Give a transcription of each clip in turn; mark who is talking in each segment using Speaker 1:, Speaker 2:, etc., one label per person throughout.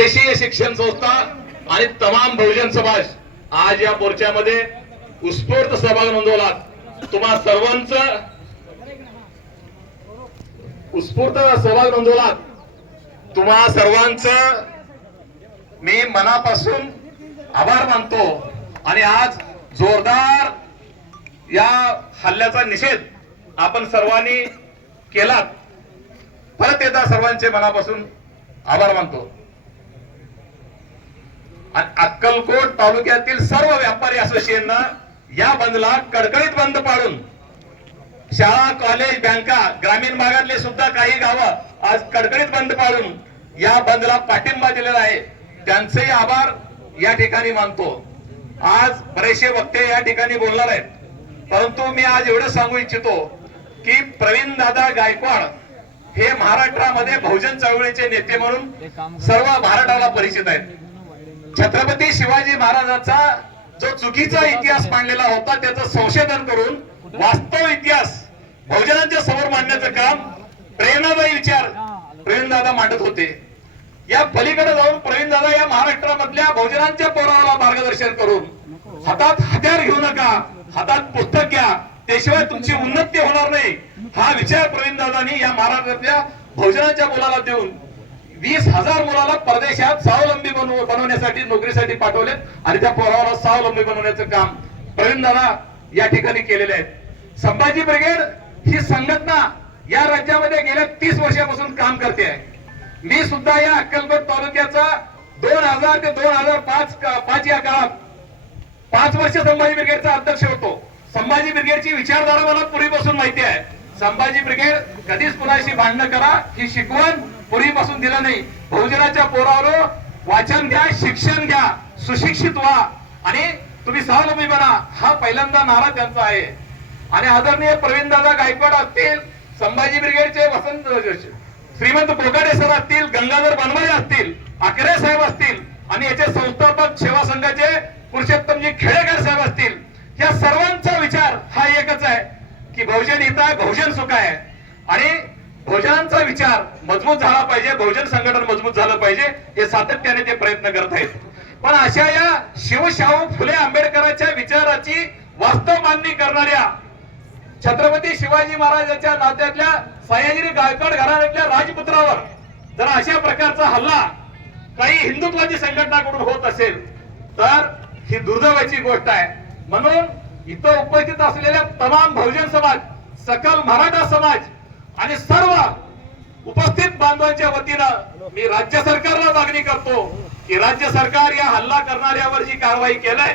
Speaker 1: प्रादेशिक शिक्षण संस्था आणि तमाम बहुजन समाज आज या मोर्चामध्ये उत्स्फूर्त सहभाग नोंदवला. तुम्हा सर्वांच उत्स्फूर्त सहभाग नोंदवला. तुम्हा सर्वांच मी मनापासून आभार मानतो आणि आज जोरदार या हल्ल्याचा निषेध आपण सर्वांनी केलात. परत एकदा सर्वांचे मनापासून आभार मानतो. आणि अक्कलकोट तालुक्यातील सर्व व्यापारी असोसिएशननं या बंदला कडकडीत बंद पाडून शाळा कॉलेज बँका ग्रामीण भागातले सुद्धा काही गावं आज कडकडीत बंद पाडून या बंदला पाठिंबा दिलेला आहे. त्यांचेही आभार या ठिकाणी मानतो. आज बरेचसे वक्ते या ठिकाणी बोलणार आहेत. परंतु मी आज एवढं सांगू इच्छितो की प्रवीण दादा गायकवाड हे महाराष्ट्रामध्ये बहुजन चळवळीचे नेते म्हणून सर्व महाराष्ट्राला परिचित आहेत. छत्रपती शिवाजी महाराजांचा जो चुकीचा इतिहास मांडलेला होता त्याचं संशोधन करून वास्तव इतिहास बहुजनांच्या समोर मांडण्याचं काम प्रेरणादायी विचार प्रवीणदादा मांडत होते. या पलीकडे जाऊन प्रवीणदादा या महाराष्ट्रामधल्या बहुजनांच्या पोराला मार्गदर्शन करून हातात हत्यार घेऊ नका हातात पुस्तक घ्या त्याशिवाय तुमची उन्नती होणार नाही. हा विचार प्रवीणदादांनी या महाराष्ट्रातल्या बहुजनांच्या मुलाला देऊन वीस हजार मुलाला परदेशात स्वावलंबी बनव- बनवण्यासाठी नोकरीसाठी पाठवलेत आणि त्या पोराला स्वावलंबी बनवण्याचं काम प्रवीण दादा या ठिकाणी केलेले आहेत संभाजी ब्रिगेड ही संघटना या राज्यामध्ये गेल्या तीस वर्षापासून काम करते आहे. मी सुद्धा या अक्कलकोट तालुक्याचा दोन हजार ते दोन हजार पाच पाच या काळात पाच वर्ष संभाजी ब्रिगेडचा अध्यक्ष होतो. संभाजी ब्रिगेडची विचारधारा मला पूर्वीपासून माहिती आहे. संभाजी ब्रिगेड कधीच कुणाशी भांडणं करा ही शिकवण पूर्वीपासून दिलं नाही. बहुजनाच्या पोरावर वाचन घ्या शिक्षण घ्या सुशिक्षित व्हा. आणि तुम्ही स्वावलंबी बना. हा पहिल्यांदा नारा त्यांचा आहे. आणि आदरणीय प्रवीणदादा गायकवाड असतील संभाजी ब्रिगेडचे वसंत श्रीमंत कोकाडे सर असतील गंगाधर बनवारे असतील आकरे साहेब असतील आणि याचे संस्थापक सेवा संघाचे पुरुषोत्तमजी खेडेकर साहेब असतील. या सर्वांचा विचार हा एकच आहे की बहुजन हिता आहे बहुजन सुख आहे. आणि भोजनांचा विचार मजबूत झाला पाहिजे बहुजन संघटन मजबूत झालं पाहिजे हे सातत्याने ते प्रयत्न करत आहेत पण अशा या शिवशाहू फुले आंबेडकरांच्या विचाराची वास्तव मान्य करणाऱ्या छत्रपती शिवाजी महाराजांच्या नात्यातल्या सयाजिरी गायकवाड घराण्यातल्या राजपुत्रावर जर अशा प्रकारचा हल्ला काही हिंदुत्वाची संघटनाकडून होत असेल तर ही दुर्दैवाची गोष्ट आहे. म्हणून इथं उपस्थित असलेल्या तमाम बहुजन समाज सकल मराठा समाज आणि सर्व उपस्थित बांधवांच्या वतीनं मी राज्य सरकारला मागणी करतो की राज्य सरकार या हल्ला करणाऱ्यावर जी कारवाई केलंय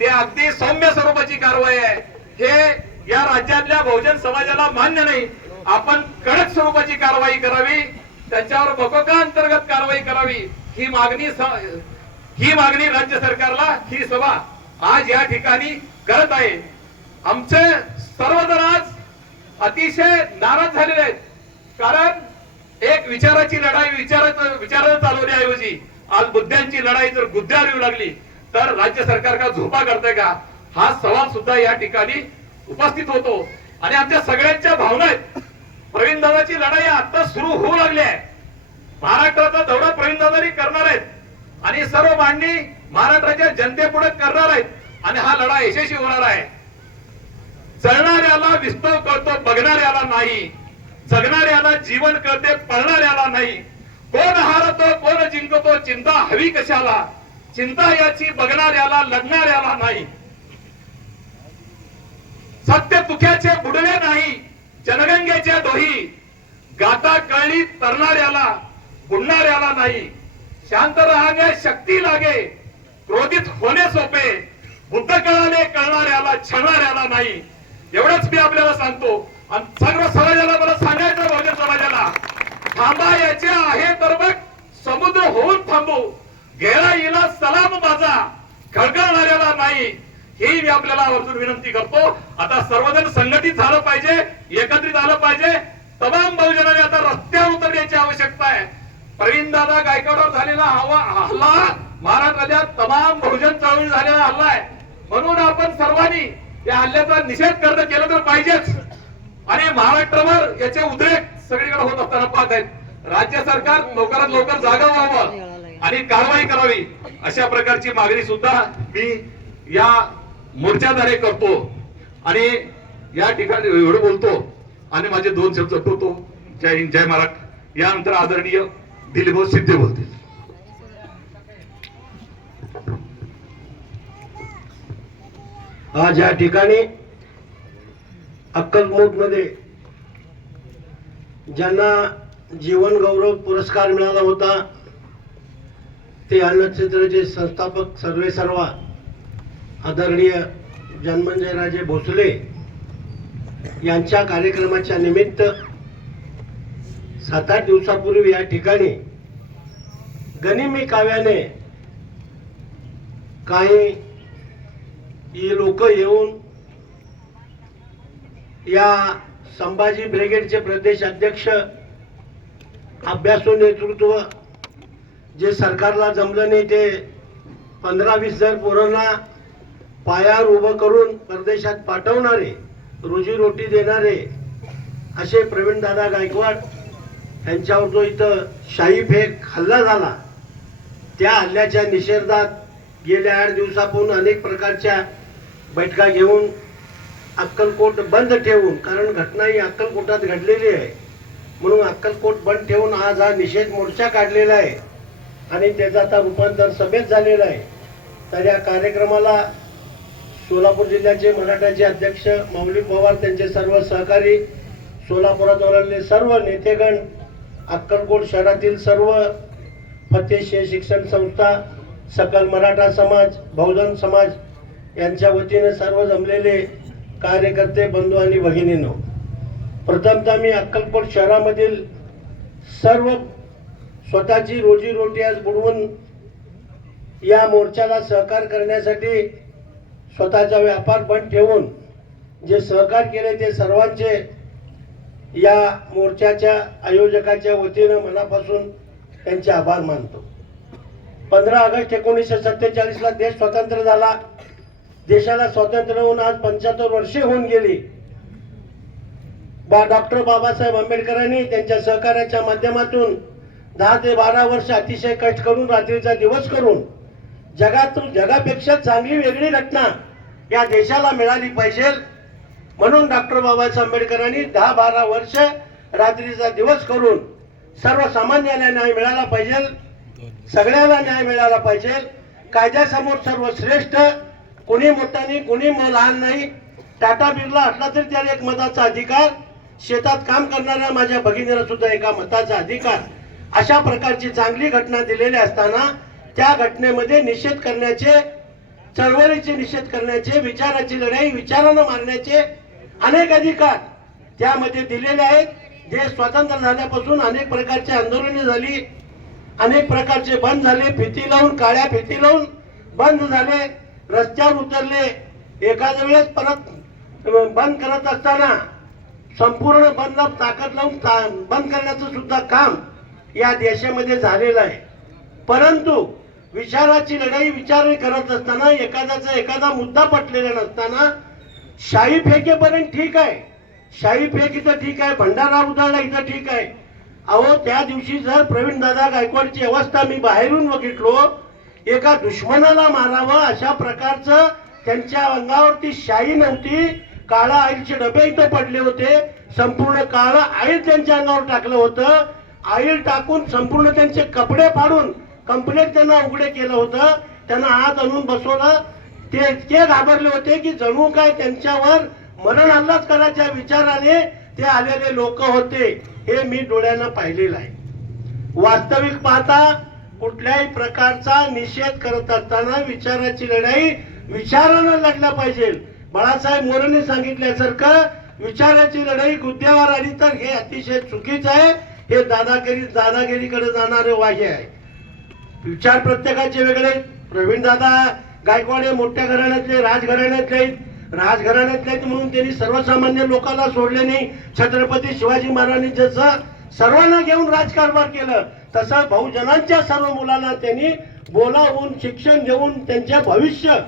Speaker 1: ते अगदी सौम्य स्वरूपाची कारवाई आहे. हे या राज्यातल्या बहुजन समाजाला मान्य नाही. आपण कडक स्वरूपाची कारवाई करावी त्यांच्यावर बकोका अंतर्गत कारवाई करावी ही मागणी ही मागणी राज्य सरकारला ही सभा आज या ठिकाणी करत आहे. आमचे सर्वजण आज अतिशय नाराज झालेले आहेत. कारण एक विचाराची लढाई विचारात विचारात चालवण्याऐवजी आज मुद्द्यांची लढाई जर गुद्द्यावर येऊ लागली तर राज्य सरकार का झोपा करते का? हा सवाल सुद्धा या ठिकाणी उपस्थित होतो. आणि आमच्या सगळ्यांच्या भावना आहेत. प्रवीण दादाची लढाई आता सुरू होऊ लागली आहे. महाराष्ट्राचा दौरा प्रवीण दादानी करणार आहेत. आणि सर्व मांडणी महाराष्ट्राच्या जनतेपुढे करणार आहेत. आणि हा लढा यशस्वी होणार आहे. जळणाऱ्याला विस्तव करतो बघणाऱ्याला नाही. जगणाऱ्याला जीवन करते पळणाऱ्याला नाही. कोण हारतो कोण जिंकतो चिंता हवी कशाला? चिंता याची बघणाऱ्याला लढणाऱ्याला नाही. सत्य तुक्याचे बुडले नाही जनगंगेच्या दोही. गाता कळली तरणाऱ्याला बुडणाऱ्याला नाही. शांत राहण्यास शक्ती लागे क्रोधित होणे सोपे. बुद्ध कळाले कळणाऱ्याला छळणाऱ्याला नाही. एवढंच मी आपल्याला सांगतो. आणि सर्व समाजाला मला सांगायचं बहुजन समाजाला. थांबा याचे आहे तर मग समुद्र होऊन थांबू. गेला येला सलाम माझा. खळखळणाऱ्याला नाही. हे मी आपल्याला आवर्जून विनंती करतो. आता सर्वजण संघटित झालं पाहिजे एकत्रित आलं पाहिजे. तमाम बहुजनाने आता रस्त्यावर उतरण्याची आवश्यकता आहे. प्रवीण दादा गायकवाडवर झालेला हवा हल्ला. महाराष्ट्राच्या तमाम बहुजन चळवळी झालेला हल्ला आहे. म्हणून आपण सर्वांनी या हल्ल्याचा निषेध करणं केलं तर पाहिजेच. आणि महाराष्ट्रभर याचे उद्रेक सगळीकडे होत असताना पाहत आहेत. राज्य सरकार लवकरात लवकर जागा व्हावं आणि कारवाई करावी अशा प्रकारची मागणी सुद्धा मी या मोर्चाद्वारे करतो. आणि या ठिकाणी एवढं बोलतो. आणि माझे दोन शब्द ठेवतो. जय हिंद जय महाराष्ट्र. यानंतर आदरणीय दिलीप सिद्धे बोलतील.
Speaker 2: आज या ठिकाणी अक्कलकोटमध्ये ज्यांना जीवन गौरव पुरस्कार मिळाला होता ते अन्नक्षेत्राचे संस्थापक सर्वे सर्वा आदरणीय जन्मंजयराजे भोसले यांच्या कार्यक्रमाच्या निमित्त सात आठ दिवसापूर्वी या ठिकाणी गनिमी काव्याने काही ही लोक येऊन या संभाजी ब्रिगेडचे प्रदेश अध्यक्ष अभ्यासू नेतृत्व जे सरकारला जमलं नाही ते पंधरा वीस हजार पोरांना पायावर उभं करून परदेशात पाठवणारे रोजीरोटी देणारे असे प्रवीणदादा गायकवाड यांच्यावर जो इथं शाही फेक हल्ला झाला त्या हल्ल्याच्या निषेधात गेल्या आठ दिवसापासून अनेक प्रकारच्या बैठका घेऊन अक्कलकोट बंद ठेवून कारण घटना ही अक्कलकोटात घडलेली आहे. म्हणून अक्कलकोट बंद ठेवून आज हा निषेध मोर्चा काढलेला आहे आणि त्याचं आता रूपांतर सभेत झालेलं आहे. तर या कार्यक्रमाला सोलापूर जिल्ह्याचे मराठाचे अध्यक्ष माऊली पवार त्यांचे सर्व सहकारी सोलापुरात आलेले सर्व नेतेगण अक्कलकोट शहरातील सर्व फतेशे शिक्षण संस्था सकल मराठा समाज बहुजन समाज यांच्या वतीने सर्व जमलेले कार्यकर्ते बंधू आणि भगिनीनो प्रथमतः मी अक्कलकोट शहरामधील सर्व स्वतःची रोजीरोटी आज बुडवून या मोर्चाला सहकार करण्यासाठी स्वतःचा व्यापार बंद ठेवून जे सहकार केले ते सर्वांचे या मोर्चाच्या आयोजकाच्या वतीनं मनापासून त्यांचे आभार मानतो. पंधरा ऑगस्ट एकोणीसशे सत्तेचाळीसला देश स्वतंत्र झाला. देशाला स्वातंत्र्य होऊन आज पंच्याहत्तर वर्षे होऊन गेली. बा डॉक्टर बाबासाहेब आंबेडकरांनी त्यांच्या सहकार्याच्या माध्यमातून दहा ते बारा वर्ष अतिशय कष्ट करून रात्रीचा दिवस करून जगातून जगापेक्षा चांगली वेगळी घटना या देशाला मिळाली पाहिजे. म्हणून डॉक्टर बाबासाहेब आंबेडकरांनी दहा बारा वर्ष रात्रीचा दिवस करून सर्वसामान्याला न्याय मिळाला पाहिजे. सगळ्याला न्याय मिळाला पाहिजे. कायद्यासमोर सर्व श्रेष्ठ कोणी मोठा नाही कोणी लहान नाही. टाटा बिर्ला असला तरी त्याला एक मताचा अधिकार. शेतात काम करणाऱ्या माझ्या भगिनीला सुद्धा एका मताचा अधिकार. अशा प्रकारची चांगली घटना दिलेली असताना त्या घटनेमध्ये निषेध करण्याचे चळवळीचे निषेध करण्याचे विचाराची लढाई विचारानं मारण्याचे अनेक अधिकार त्यामध्ये दिलेले आहेत. देश स्वतंत्र झाल्यापासून अनेक प्रकारची आंदोलने झाली अनेक प्रकारचे बंद झाले फिती लावून काळ्या फिती लावून बंद झाले. रस्त्यावर उतरले एखाद्या वेळेस परत बंद करत असताना संपूर्ण बंद ताकद लावून ता- बंद करण्याचं सुद्धा काम या देशामध्ये झालेलं आहे. परंतु विचाराची लढाई विचार करत असताना एखाद्याचा एखादा मुद्दा पटलेला नसताना शाही फेकेपर्यंत ठीक आहे. शाही फेक इथं ठीक आहे भंडारा उधळला इथं ठीक आहे. अहो त्या दिवशी जर प्रवीण दादा गायकवाडची अवस्था मी बाहेरून बघितलो एका दुश्मनाला मारावं अशा प्रकारचं त्यांच्या अंगावरती शाही नव्हती. काळा आईलचे डबे इथं पडले होते. संपूर्ण काळं आईल त्यांच्या अंगावर टाकलं होतं. आईल टाकून संपूर्ण त्यांचे कपडे फाडून कंप्लेट त्यांना उघडे केलं होतं. त्यांना आत आणून बसवलं. ते इतके घाबरले होते की जणू काय त्यांच्यावर मरण हल्लाच करायच्या विचाराने ते आलेले लोक होते. हे मी डोळ्यांना पाहिलेलं आहे. वास्तविक पाहता कुठल्याही प्रकारचा निषेध करत असताना विचाराची लढाई विचारानं लढला पाहिजे. बाळासाहेब मोरेने सांगितल्यासारखं विचाराची लढाई गुद्द्यावर आली तर हे अतिशय चुकीचं आहे. हे दादागिरी दादागिरीकडे जाणारे वाह्य आहे. विचार प्रत्येकाचे वेगळे. प्रवीण दादा गायकवाड हे मोठ्या घराण्यातले राजघराण्यातले राजघराण्यातले आहेत म्हणून त्यांनी सर्वसामान्य लोकांना सोडले नाही. छत्रपती शिवाजी महाराजांनी जसं सर्वांना घेऊन राजकारभार केलं तसं बहुजनांच्या सर्व मुलांना त्यांनी बोलावून शिक्षण देऊन त्यांच्या भविष्य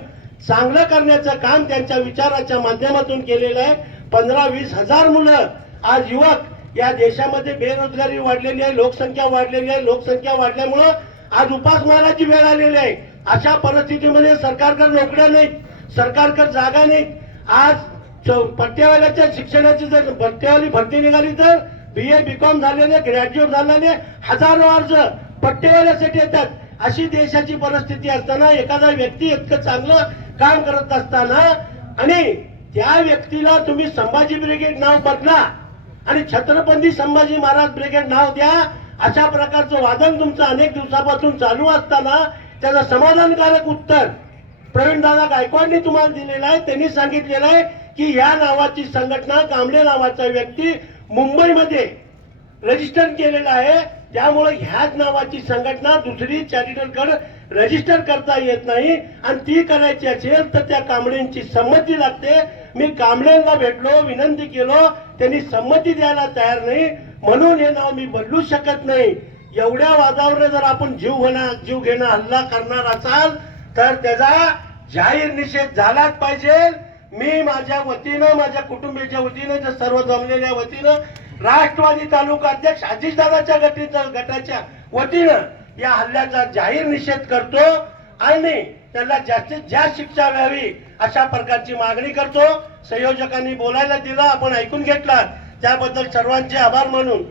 Speaker 2: चांगलं करण्याचं काम त्यांच्या विचाराच्या माध्यमातून केलेलं आहे. पंधरा वीस हजार मुलं आज युवक या देशामध्ये बेरोजगारी वाढलेली आहे लोकसंख्या वाढलेली आहे. लोकसंख्या वाढल्यामुळं आज उपासमाराची वेळ आलेली आहे. अशा परिस्थितीमध्ये सरकारकडे नोकऱ्या नाहीत सरकारकडे जागा नाही आज पट्ट्यावाल्याच्या शिक्षणाची जर पट्ट्यावाली भरती निघाली तर बी ए बी कॉम झालेले ग्रॅज्युएट झालेले हजारो अर्ज पट्टेवाल्यासाठी येतात. अशी देशाची परिस्थिती असताना एखादा व्यक्ती इतकं चांगलं काम करत असताना आणि त्या व्यक्तीला तुम्ही संभाजी ब्रिगेड नाव बदला आणि छत्रपती संभाजी महाराज ब्रिगेड नाव द्या अशा प्रकारचं वादन तुमचं अनेक दिवसापासून चालू असताना त्याचं समाधानकारक उत्तर प्रवीण दादा गायकवाडनी तुम्हाला दिलेलं आहे. त्यांनी सांगितलेलं आहे की या नावाची संघटना कांबळे नावाचा व्यक्ती मुंबईमध्ये रजिस्टर केलेलं आहे. त्यामुळे ह्याच नावाची संघटना दुसरी चॅरिटरकडे रजिस्टर करता येत नाही. आणि ती करायची असेल तर त्या कांबळेंची संमती लागते. मी कांबळेंना भेटलो विनंती केलो. त्यांनी संमती द्यायला तयार नाही. म्हणून हे नाव मी बदलू शकत नाही. एवढ्या वादावर जर आपण जीव घेणं जीव घेणं हल्ला करणार असाल तर त्याचा जाहीर निषेध झालाच पाहिजे. मी माझ्या वतीनं माझ्या कुटुंबियाच्या वतीनं त्या सर्व जमलेल्या वतीनं राष्ट्रवादी तालुका अध्यक्ष अजितदादाच्या गटीच्या गटाच्या वतीनं या हल्ल्याचा जाहीर निषेध करतो आणि त्याला जास्तीत जास्त शिक्षा व्हावी अशा प्रकारची मागणी करतो. संयोजकांनी बोलायला दिलं आपण ऐकून घेतला. त्याबद्दल सर्वांचे आभार मानून